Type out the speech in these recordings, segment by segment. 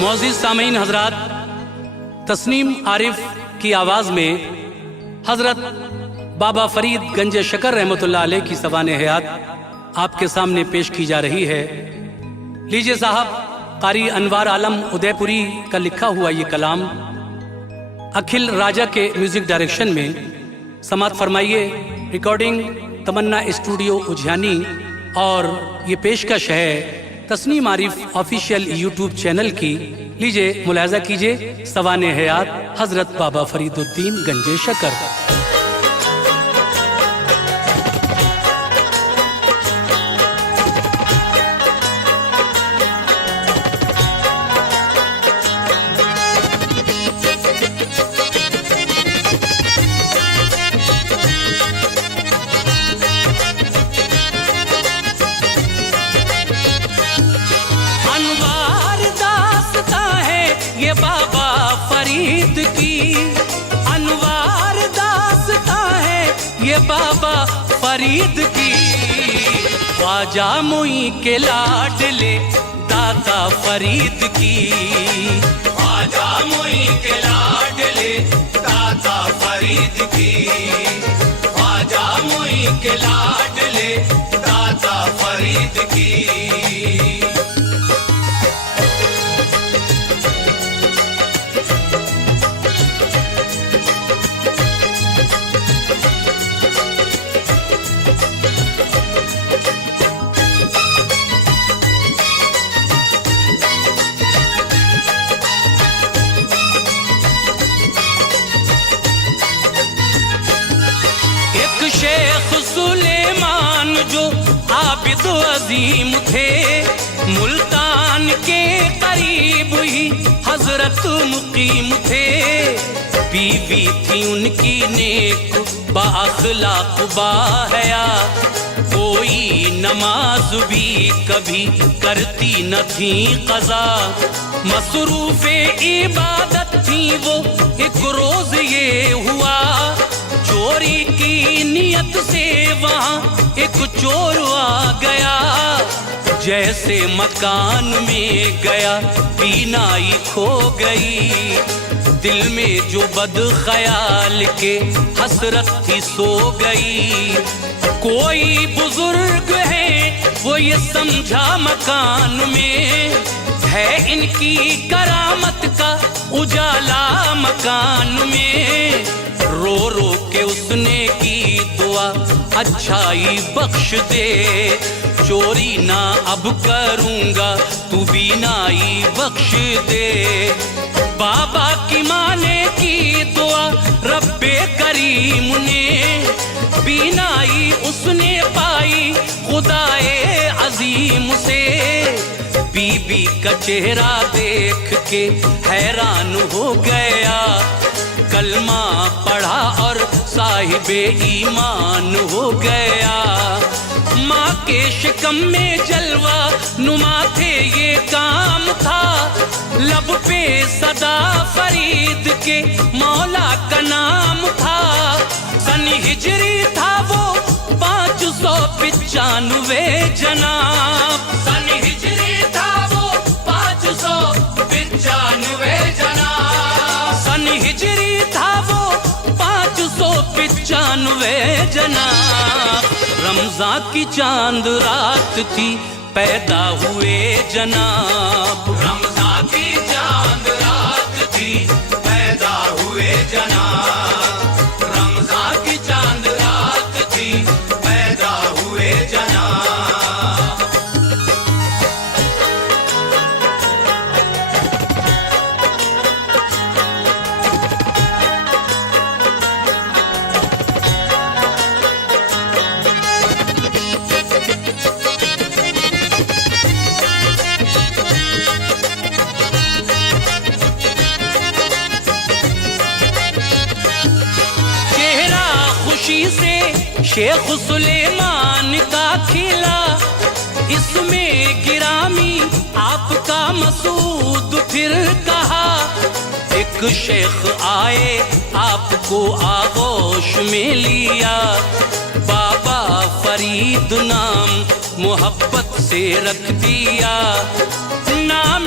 معزز سامعین حضرات، تسنیم عارف کی آواز میں حضرت بابا فرید گنج شکر رحمۃ اللہ علیہ کی سوانح حیات آپ کے سامنے پیش کی جا رہی ہے۔ لیجئے صاحب، قاری انوار عالم ادے پوری کا لکھا ہوا یہ کلام اکھل راجہ کے میوزک ڈائریکشن میں سماعت فرمائیے۔ ریکارڈنگ تمنا اسٹوڈیو اجھیانی، اور یہ پیشکش ہے تسنیم عارف آفیشیل یوٹیوب چینل کی۔ لیجئے ملاحظہ کیجئے سوانح حیات حضرت بابا فرید الدین گنج شکر۔ یہ بابا فرید کی انوار داستاں ہے، یہ بابا فرید کی خواجہ معین کے لاڈلے دادا فرید کی، خواجہ معین کے لاڈلے دادا فرید کی، خواجہ معین کے لاڈلے دادا فرید کی۔ شیخ سلیمان جو عابد و عظیم تھے، ملتان کے قریب ہی حضرت مقیم تھے، بیوی تھی ان کی نیک بااخلاق باحیا، کوئی نماز بھی کبھی کرتی نہ تھی قضا، مصروف عبادت تھی وہ۔ ایک روز یہ ہوا چوری کی نیت سے وہاں ایک چور آ گیا، جیسے مکان میں گیا بینائی کھو گئی، دل میں جو بد خیال کے حسرت تھی سو گئی، کوئی بزرگ ہے وہ یہ سمجھا مکان میں ہے ان کی کرامت کا اجالا مکان میں، رو رو کے اس نے کی دعا اچھائی بخش دے، چوری نہ اب کروں گا تو بینائی بخش دے، بابا کی ماں نے کی دعا رب کریم نے، بینائی اس نے پائی خدائے عظیم سے، بی بی کا چہرہ دیکھ کے حیران ہو گیا، کلمہ پڑھا اور صاحب ایمان ہو گیا، ماں کے شکم میں جلوہ نما تھے یہ کام تھا، لب پہ صدا فرید کے مولا کا نام تھا، سن ہجری تھا وہ 595 جناب، سن ہجری تھا وہ 595 جناب، سن ہجری تھا وہ 595 جناب، رمضان کی چاند رات تھی پیدا ہوئے جناب، رمضان کی چاند رات تھی پیدا ہوئے جناب، رمضان کی چاند رات تھی پیدا ہوئے جناب۔ سے شیخ سلیمان کا کھلا، اس میں گرامی آپ کا مسعود پھر کہا، ایک شیخ آئے آپ کو آغوش میں لیا، بابا فرید نام محبت سے رکھ دیا، نام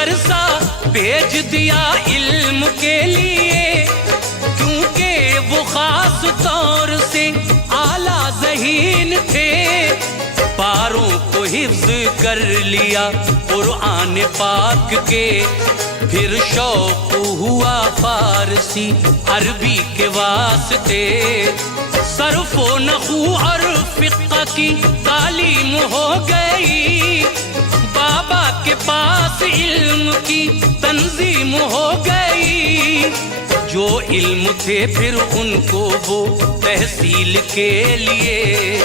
مدرسہ بھیج دیا علم کے لیے، کیونکہ وہ خاص طور سے اعلیٰ ذہین تھے۔ پاروں کو حفظ کر لیا قرآن پاک کے، پھر شوق ہوا فارسی عربی کے واسطے۔ صرف و نحو اور فقہ کی تعلیم ہو گئی، بابا کے پاس علم کی تنظیم ہو گئی۔ جو علم تھے پھر ان کو وہ تحصیل کے لیے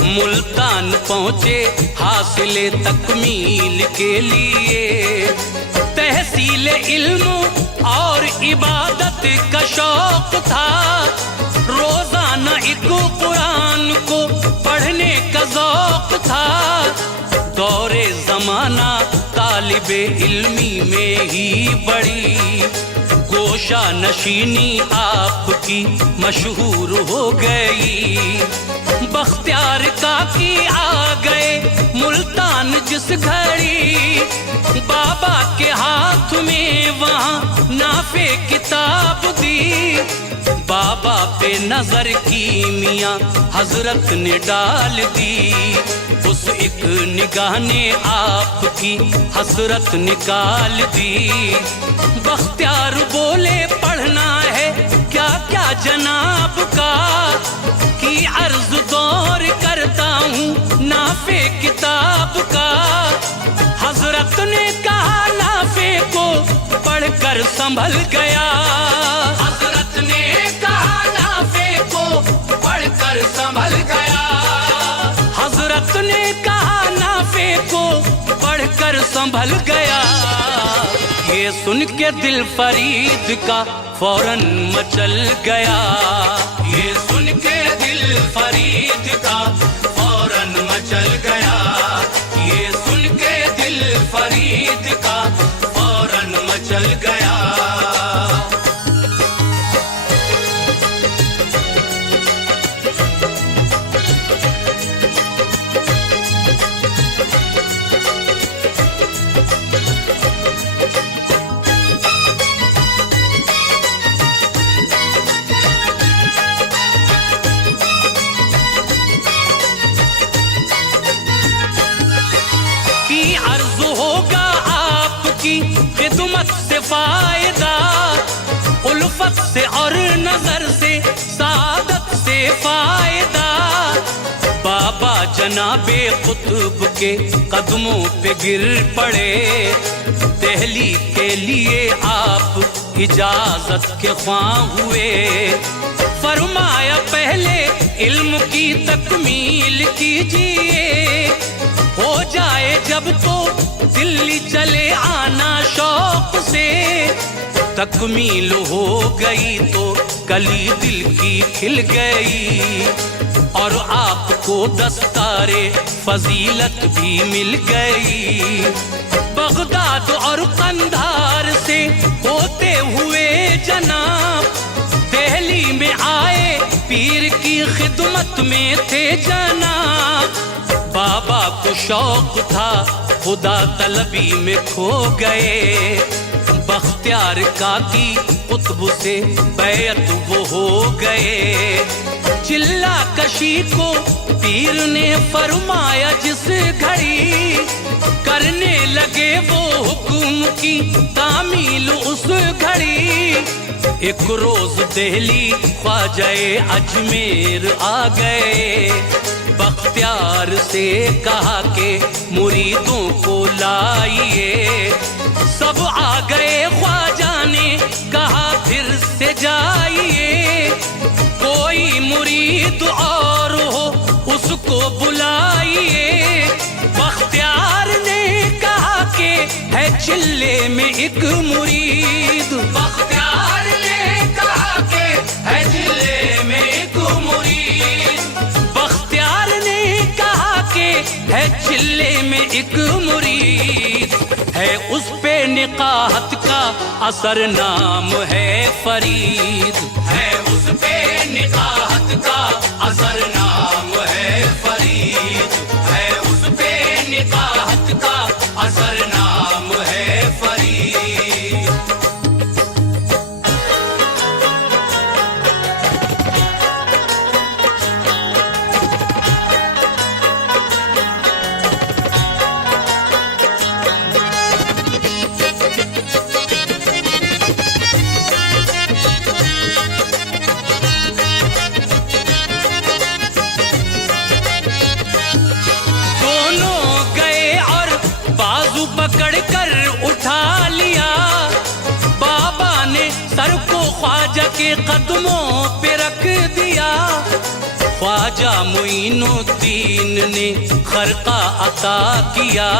ملتان پہنچے حاصل تکمیل کے لیے۔ تحصیل علم اور عبادت کا شوق تھا، روزانہ ایک قرآن کو پڑھنے کا ذوق تھا۔ دور زمانہ طالب علمی میں ہی بڑی گوشہ نشینی آپ کی مشہور ہو گئی۔ بختیار کاکی آ گئے ملتان جس گھڑی، بابا کے ہاتھ میں وہاں نافع کتاب دی۔ بابا پہ نظر کی میاں حضرت نے ڈال دی، اس ایک نگاہ نے آپ کی حسرت نکال دی۔ بختیار بولے پڑھنا ہے کیا کیا جناب کا، کی عرض دور کرتا ہوں نافع کتاب کا۔ حضرت نے کہا نافع کو پڑھ کر سنبھل گیا، حضرت نے کہا نافع کو پڑھ کر سنبھل گیا، حضرت نے کہا نافع کو پڑھ کر سنبھل گیا۔ یہ سن کے دل فرید کا فوراً مچل گیا، یہ سن کے دل فرید کا فوراً مچل گیا، یہ سن کے دل فرید کا فوراً مچل گیا۔ خدمت سے فائدہ، الفت سے اور نظر سے سعادت سے فائدہ۔ بابا جناب قطب کے قدموں پہ گر پڑے، دہلی کے لیے آپ اجازت کے خواہ ہوئے۔ فرمایا پہلے علم کی تکمیل کیجیے، ہو جائے جب تو دلی چلے آنا شوق سے۔ تکمیل ہو گئی تو کلی دل کی کھل گئی، اور آپ کو دستار فضیلت بھی مل گئی۔ بغداد اور قندھار سے ہوتے ہوئے جناب دہلی میں آئے، پیر کی خدمت میں تھے جناب۔ بابا کو شوق تھا خدا طلبی میں کھو گئے، بختیار کاکی قطب سے بیعت وہ ہو گئے۔ چلا کشی کو پیر نے فرمایا جس گھڑی، کرنے لگے وہ حکم کی تعمیل اس گھڑی۔ ایک روز دہلی خواجہ اجمیر آ گئے، بختیار سے کہا کہ مریدوں کو لائیے۔ سب آ گئے، خواجہ نے کہا پھر سے جائیے، کوئی مرید اور ہو اس کو بلائیے۔ بختیار نے کہا کہ ہے چلے میں ایک مرید، بختیار نے کہا کہ ہے چلے میں ایک مرید، بختیار نے کہا کہ ہے چلے میں ایک مرید، ہے اس پہ نقاہت کا اثر نام ہے فرید، ہے اس پہ نقاہت کا اثر نام ہے فرید، ہے اس پہ نقاہت کا اثر نام ہے فرید۔ خواجہ کے قدموں پہ رکھ دیا. خواجہ معین الدین نے خرقہ عطا کیا.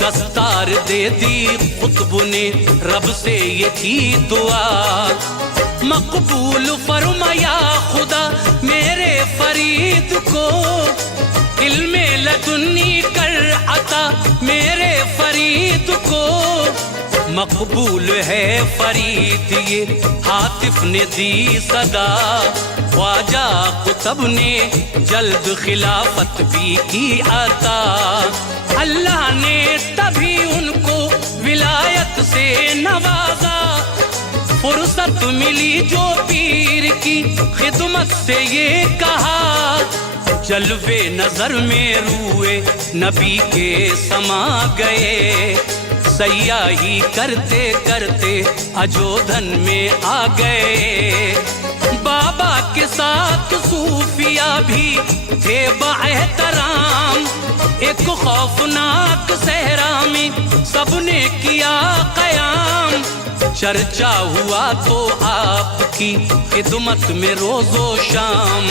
دستار دے دی قطب نے رب سے یہ تھی دعا. مقبول فرمایا خدا میرے فرید کو. علم لدنی کر عطا میرے فرید کو. مقبول ہے فرید یہ ہاتف نے دی صدا. خواجہ قطب نے جلد خلافت بھی کی عطا. اللہ نے تبھی ان کو ولایت سے نوازا. فرصت ملی جو پیر کی خدمت سے یہ کہا. جلوے نظر میں روئے نبی کے سما گئے. سیاحی کرتے کرتے اجودھن میں آ گئے. بابا کے ساتھ صوفیہ بھی تھے باحترام. ایک خوفناک صحرا میں سب نے کیا قیام. چرچا ہوا تو آپ کی خدمت میں روز و شام.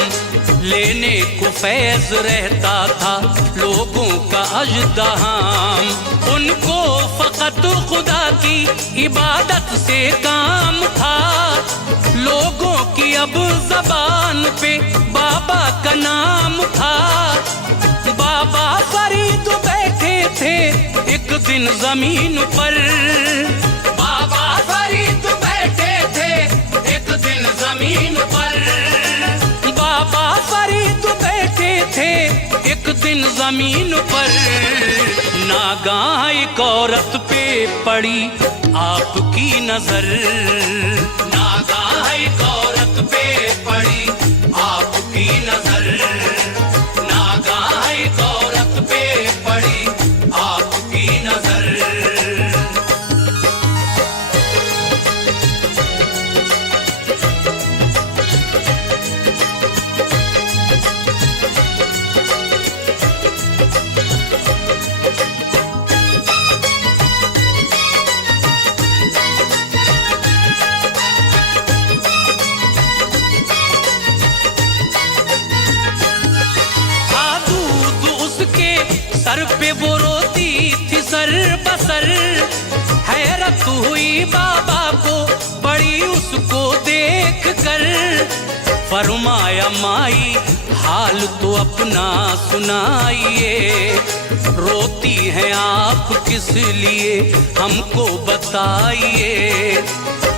لینے کو فیض رہتا تھا لوگوں کا اژدہام. ان کو فقط خدا کی عبادت سے کام تھا. لوگوں کی اب زبان پہ بابا کا نام تھا. بابا فرید بیٹھے تھے ایک دن زمین پر. بابا فرید بیٹھے تھے ایک دن زمین پر. بابا فرید بیٹھے تھے ایک دن زمین پر. ناگاہ ایک عورت پہ پڑی آپ کی نظر. ناگاہ ایک عورت پہ پڑی آپ کی نظر. ناگاہ ایک عورت پہ پڑی آپ کی نظر. سر پہ وہ روتی تھی سر بسر. حیرت ہوئی بابا کو بڑی اس کو دیکھ کر. فرمایا مائی حال تو اپنا سنائیے. روتی ہیں آپ کس لیے ہم کو بتائیے.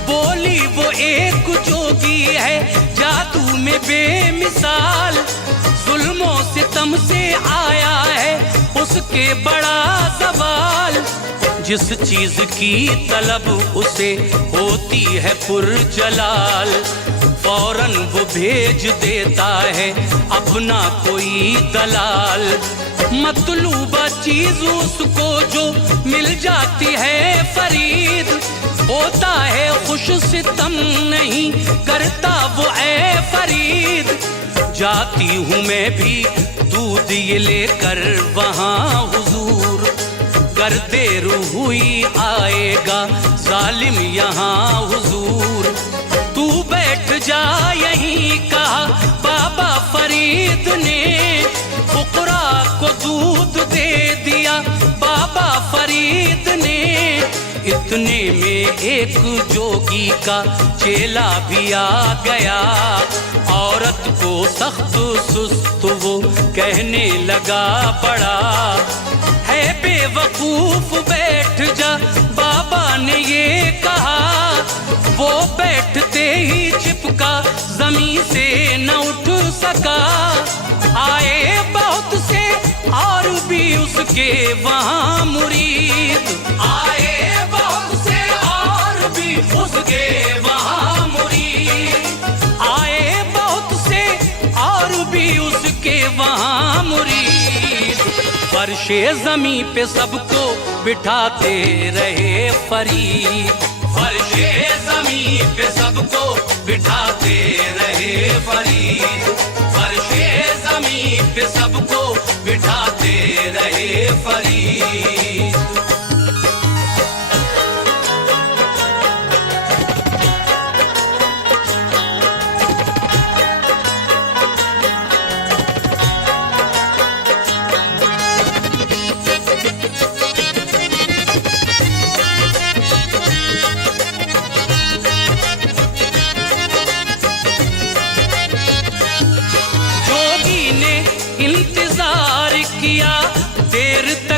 بولی وہ ایک جوگی ہے جادو میں بے مثال. ظلم و ستم سے آیا ہے اس کے بڑا زوال. جس چیز کی طلب اسے ہوتی ہے پر جلال. فوراً وہ بھیج دیتا ہے اپنا کوئی دلال. مطلوبہ چیز اس کو جو مل جاتی ہے فرید. ہوتا ہے خوش ستم نہیں کرتا وہ اے فرید. جاتی ہوں میں بھی دودھ یہ لے کر وہاں حضور. گر دیر ہوئی آئے گا ظالم یہاں حضور. تو بیٹھ جا یہیں کہا بابا فرید نے. فقراء کو دودھ دے دیا بابا فرید نے. اتنے میں ایک جوگی کا چیلا بھی آ گیا. عورت کو سخت سست وہ کہنے لگا بڑا ہے بے وقوف بیٹھ جا. بابا نے یہ کہا. وہ بیٹھتے ہی چپکا زمین سے نہ اٹھ سکا. آئے بہت سے اور بھی اس کے وہاں مرید. آئے بہت سے اور بھی اس کے وہاں مرید. آئے بہت سے اور بھی اس کے وہاں مرید. فرش زمین پہ سب کو بٹھاتے رہے فرید. فرش زمین پہ سب کو بٹھاتے رہے فرید. فرش زمین پہ سب کو بٹھاتے رہے فرید.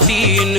3